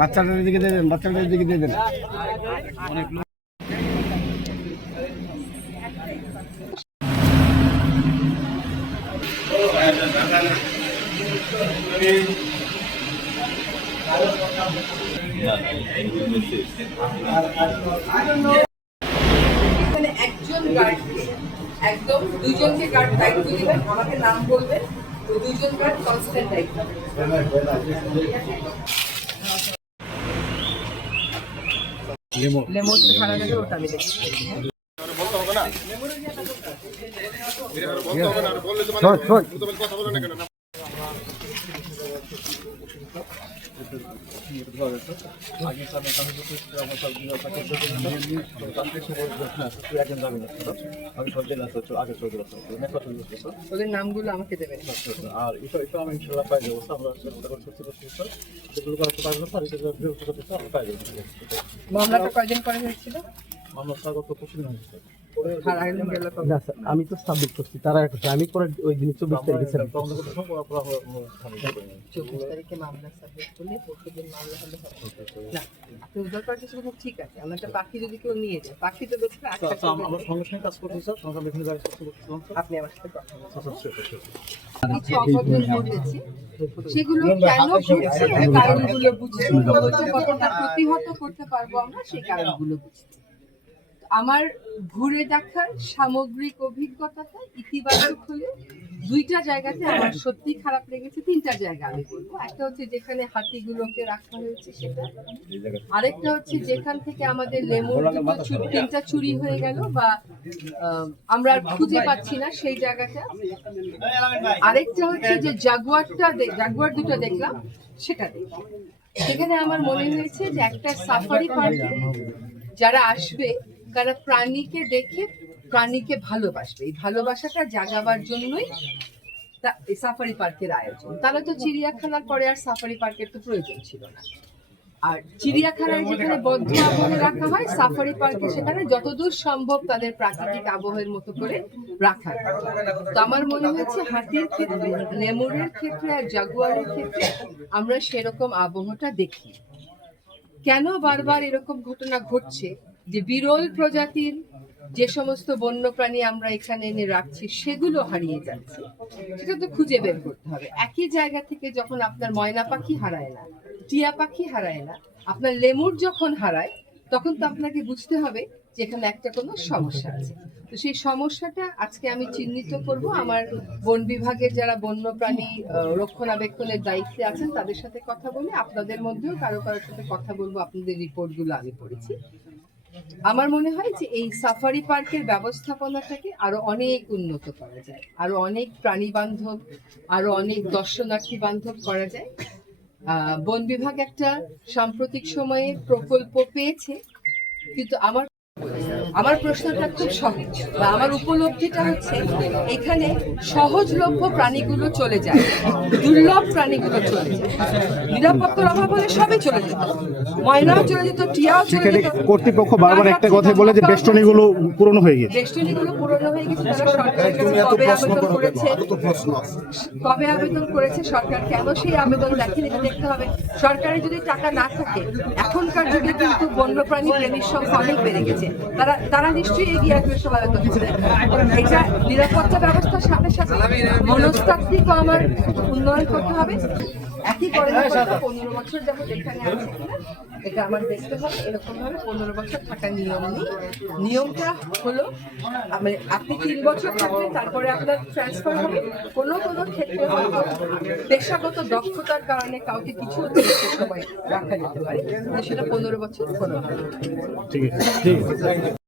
বাচ্চাটার দিকে দিয়ে দেন, বাচ্চাটার দিকে দিয়ে দেন। একজন গার্ড একদম দুইজনকে গার্ড দায়িত্ব দিবেন, আমাকে নাম বলবেন, দুইজন গার্ড কনস্ট্যান্ট দায়িত্ব। লেমন খারাপ লাগে ওটা আমি দেখছি। ওদের নামগুলো আমাকে দেবেন। আর এটা আমি ইনশাল্লাহ পাই যাবো। আমরা চেষ্টা করে সত্যি যেগুলো করতে পারবো না আমরা পাই যাবো। মামলাটা কয়দিন পরে হয়েছিল? মামলা স্বাগত পরশুদিন হয়েছে। আমি তো সাবমিট করছি, তারা করছে, আমি পরে ওই দিন 24 তারিখে 24 তারিখে মামলা সাবমিট করলে পরশুদিন মামলা হলে না আপনি উদ্ধার করার চেষ্টা করছেন, ঠিক আছে। আমরা একটা পাখি যদি কেউ নিয়ে যায়, পাখি তো দেখতে আমরা সঙ্গে সঙ্গে কাজ করছি স্যার, সঙ্গে এখানে কাজ করছিলাম। আপনি আমার সাথে কথা বলুন। কিছু অঘটন ঘটেছে, সেগুলো কেন ঘটছে এই কারণগুলো বুঝতে হচ্ছে, কতটা প্রতিহত করতে পারবো আমরা সেই কারণগুলো বুঝতে। আমার ঘুরে দেখার সামগ্রিক অভিজ্ঞতাটা ইতিবাচক হলে দুইটা জায়গাতে আমার সত্যি খারাপ লেগেছে। তিনটা জায়গা আমি বলবো। একটা হচ্ছে যেখানে হাতিগুলোকে রাখা হয়েছে সেটা, আরেকটা হচ্ছে যেখান থেকে আমাদের লেমন তিনটা চুরি হয়ে গেল বা আমরা আর খুঁজে পাচ্ছি না সেই জায়গাটা, আরেকটা হচ্ছে যে জাগুয়ার দুটো দেখলাম সেটা দেখলাম। সেখানে আমার মনে হয়েছে যে একটা সাফারি পার্কে যারা আসবে তারা প্রাণীকে দেখে প্রাণীকে ভালোবাসবে, এই ভালোবাসাটা জাগাবার জন্যই সাফারি পার্কের আয়োজন। তারা তো চিড়িয়াখানার পরে আর সাফারি পার্কের তো প্রয়োজন ছিল না। আর চিড়িয়াখানায় যেখানে বদ্ধ আবহে রাখা হয়, সাফারি পার্কে সেখানে যতদূর সম্ভব তাদের প্রাকৃতিক আবহের মতো করে রাখা হয়। তো আমার মনে হচ্ছে হাতির ক্ষেত্রে, লেমুরের ক্ষেত্রে আর জাগুয়ারের ক্ষেত্রে আমরা সেরকম আবহটা দেখি। কেন বারবার এরকম ঘটনা ঘটছে যে বিরল প্রজাতির যে সমস্ত বন্যপ্রাণী আমরা এখানে এনে রাখছি সেগুলো হারিয়ে যাচ্ছে, সেটা তো খুঁজে বের করতে হবে। একই জায়গা থেকে যখন আপনার ময়না পাখি হারায় না, টিয়া পাখি হারায় না, আপনার লেমুর যখন হারায়, তখন তো আপনাকে বুঝতে হবে যে এখানে একটা কোনো সমস্যা আছে। তো সেই সমস্যাটা আজকে আমি চিহ্নিত করব। আমার বন বিভাগের যারা বন্যপ্রাণী রক্ষণাবেক্ষণের দায়িত্বে আছেন তাদের সাথে কথা বলে, আপনাদের মধ্যেও কারো কারোর সাথে কথা বলবো। আপনাদের রিপোর্টগুলো আমি পড়েছি। আমার মনে হয় যে এই সাফারি পার্কের ব্যবস্থাপনাটাকে আরো অনেক উন্নত করা যায়, আরো অনেক প্রাণী বান্ধব, আরো অনেক দর্শনার্থী বান্ধব করা যায়। বন বিভাগ একটা সাম্প্রতিক সময়ে প্রকল্প পেয়েছে, কিন্তু আমার প্রশ্নটা খুব সহজ, বা আমার উপলব্ধিটা হচ্ছে এখানে সহজলভ্য প্রাণীগুলো চলে যায়, দুর্লভ প্রাণীগুলো চলে যায়। নিরাপত্তার অভাব হলে সবই চলে যেত, ময়নাও চলে যেত, টিয়াও চলে যেত। কর্তৃপক্ষ বারবার একটা কথা বলে যে বেষ্টনীগুলো পুরনো হয়ে গেছে। বেষ্টনীগুলো পুরনো হয়ে গেছে, তারা সরকারের কাছে কবে আবেদন করেছে, কবে আবেদন করেছে সরকার, কেন সেই আবেদন দেখেনি এটা দেখতে হবে। সরকারের যদি টাকা না থাকে, এখনকার যুগে কিন্তু বন্যপ্রাণী প্রেমীর সংখ্যা অনেক বেড়ে গেছে, তারা নিশ্চয়ই এগিয়ে আসবে সহায়তা করতে। এটা নিরাপত্তা ব্যবস্থার সাথে সাথে মনস্তাত্ত্বিক আমার উন্নয়ন করতে হবে। একই কর্মকর্তা 15 বছর যাবত এখানে আছে কিনা এটা আমার দেখতে হবে। এরকম ভাবে 15 বছর থাকার নিয়ম নেই। নিয়মটা হলো আপনি 3 বছর থাকবেন, তারপরে আপনার ট্রান্সফার হবে। কোনো ক্ষেত্রে হয়তো পেশাগত দক্ষতার কারণে কাউকে কিছু সময় রাখা যেতে পারে, সেটা 15 বছর কোনো। ঠিক আছে।